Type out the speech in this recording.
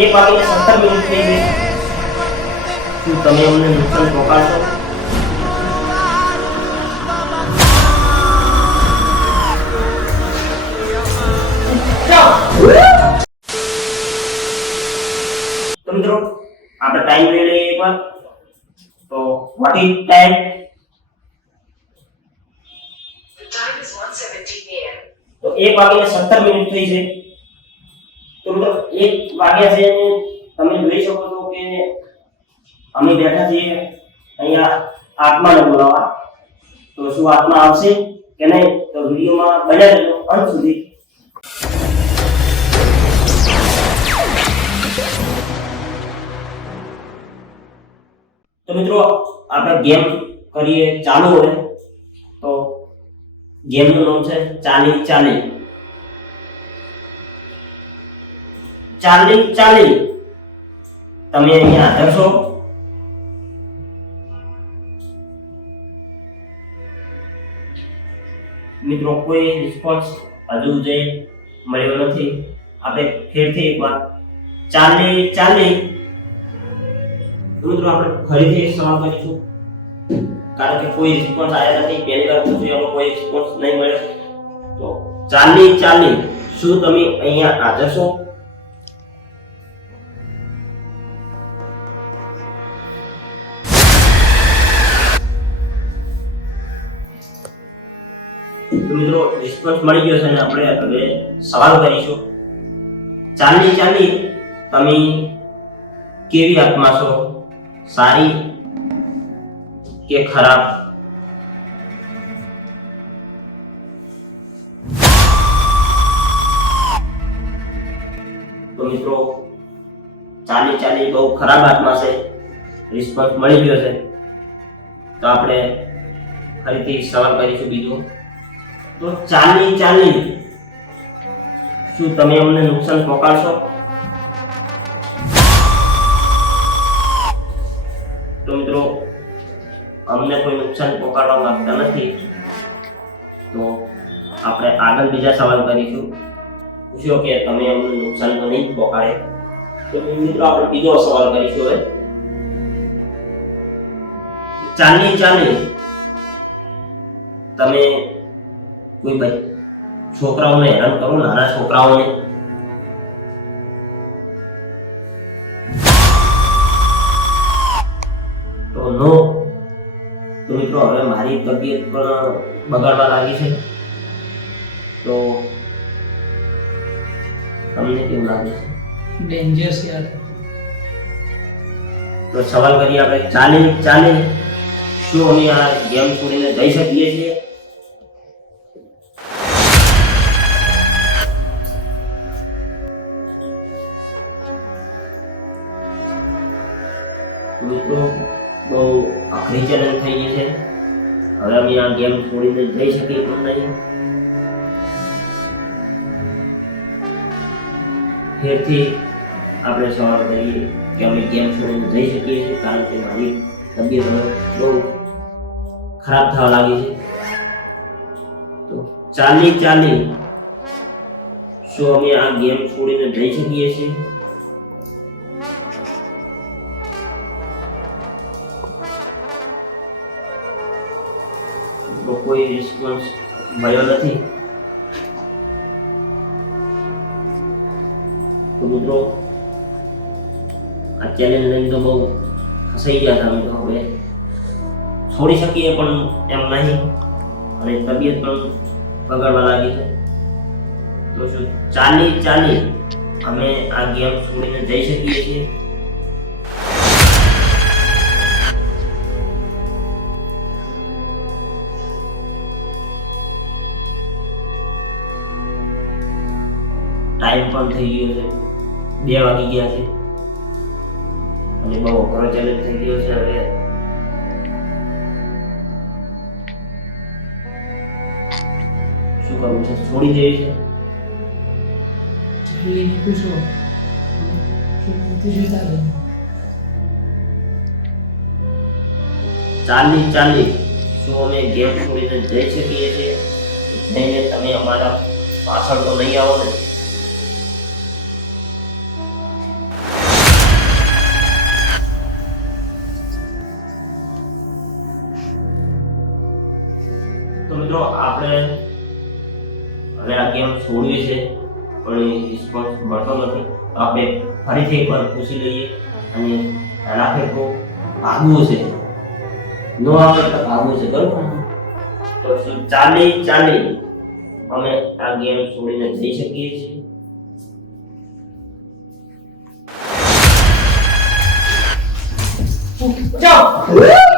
એક વાગીને 17 મિનિટ થઈ ગઈ. શું તમે અમને નુકસાન પહોંચાડશો? તો મિત્રો આપણે ટાઈમ લઈ લઈએ એકવાર. તો વોટ ઇઝ ટાઈમ? તો 1 વાગીને 17 મિનિટ થઈ છે. તો મિત્રો 1 વાગ્યા છે અને તમે જોઈ શકો છો કે અમે બેઠા છીએ અહીંયા આત્માને બોલાવવા. તો શું આત્મા આવશે કે નહીં? તો વિડીયોમાં બન્યા રહેજો અંત સુધી. તો મિત્રો આપણે ગેમ કરીએ ચાલુ હોય. તો ગેમનું નામ છે ચાલી ચાલી. ચાલી ચાલી તમે અહીંયા હાજર છો? મિત્રો કોઈ રિસ્પોન્સ હજુ જે મળ્યો નથી. આપણે ફેરથી એકવાર ચાલી ચાલી. મિત્રો આપણે ફરીથી એક સવાલ કરીશું કારણ કે કોઈ રિસ્પોન્સ આવ્યા નથી. પહેલી વાર પૂછ્યું એનો કોઈ રિસ્પોન્સ નહીં મળ્યો. તો ચાલી ચાલી શું તમે અહીંયા હાજર છો? તો મિત્રો રિસ્પોન્સ મળી ગયો છે અને આપણે હવે સવાલ કરીશું. ચાલી ચાલી તમે કેવી આત્મા છો? સારી કે ખરાબ? તો મિત્રો ચાલી ચાલી બહુ ખરાબ આત્મા છે. રિસ્પોન્સ મળી ગયો છે. તો આપણે ફરીથી સવાલ કરીશું બીજો. તો ચાલી ચાલી શું તમે અમને નુકસાન પહોંચાડશો? તો મિત્રો અમને કોઈ નુકસાન પહોંચાડવા માંગતા નથી. તો આપણે આગળ બીજા સવાલ કરીશું. પૂછ્યો કે તમે અમને નુકસાન તો નહીં પહોંચાડે. તો મિત્રો આપણે બીજો સવાલ કરીશું હવે. ચાલી ચાલી તમે કોઈ ભાઈ છોકરાઓને હેરાન કરો, નાના છોકરાઓને? તો નો. તો મિત્રો હવે મારી તબિયત પણ બગાડવા લાગી છે. તો તમને કેવું લાગે છે? ડેન્જરસ યાર. તો સવાલ કરીએ આપણે. ચાલી ચાલી શું અમે આ ગેમ છોડીને જઈ શકીએ છીએ? મિત્રો બહુ આખરી ચેલેન્જ થઈ ગઈ છે. હવે અમે આ ગેમ છોડીને જઈ શકીએ પણ નહીં. ફેરથી આપણે સવાલ કરીએ કે અમે ગેમ છોડીને જઈ શકીએ છીએ કારણ કે મારી તબિયત બહુ ખરાબ થવા લાગી છે. તો ચાલી ચાલી શું અમે આ ગેમ છોડીને જઈ શકીએ છીએ? તો કોઈ રિસ્પોન્સ મળ્યો નથી. તો મિત્રો આ ચેલેન્જ લઈને તો બહુ ફસાઈ ગયા હતા. અમે તો હવે છોડી શકીએ પણ એમ નહીં અને તબિયત પણ બગાડવા લાગી છે. તો શું ચાલી ચાલી અમે આ ગેમ છોડીને જઈ શકીએ છીએ? ટાઈમ પણ થઈ ગયો છે. 2 વાગી ગયા છે અને બહુ અઘરો ચેલેન્જ થઈ ગયો છે. હવે શું કરવું છે? છોડી દેવી છે? પૂછો ચાલી ચાલી શું અમે ગેમ છોડીને જઈ શકીએ છીએ? જઈને તમે અમારા પાછળ તો નહીં આવો ને? તો મિત્રો આપણે હવે આ ગેમ છોડવી છે પણ રિસ્પોન્સ મળતો નથી. તો આપણે ફરીથી એકવાર પૂછી લઈએ અને રાખે તો ભાગવું છે, નો આવે તો ભાગવું છે, બરોબર? તો શું ચાલી અમે આ ગેમ છોડીને જઈ શકીએ છીએ? જાઓ.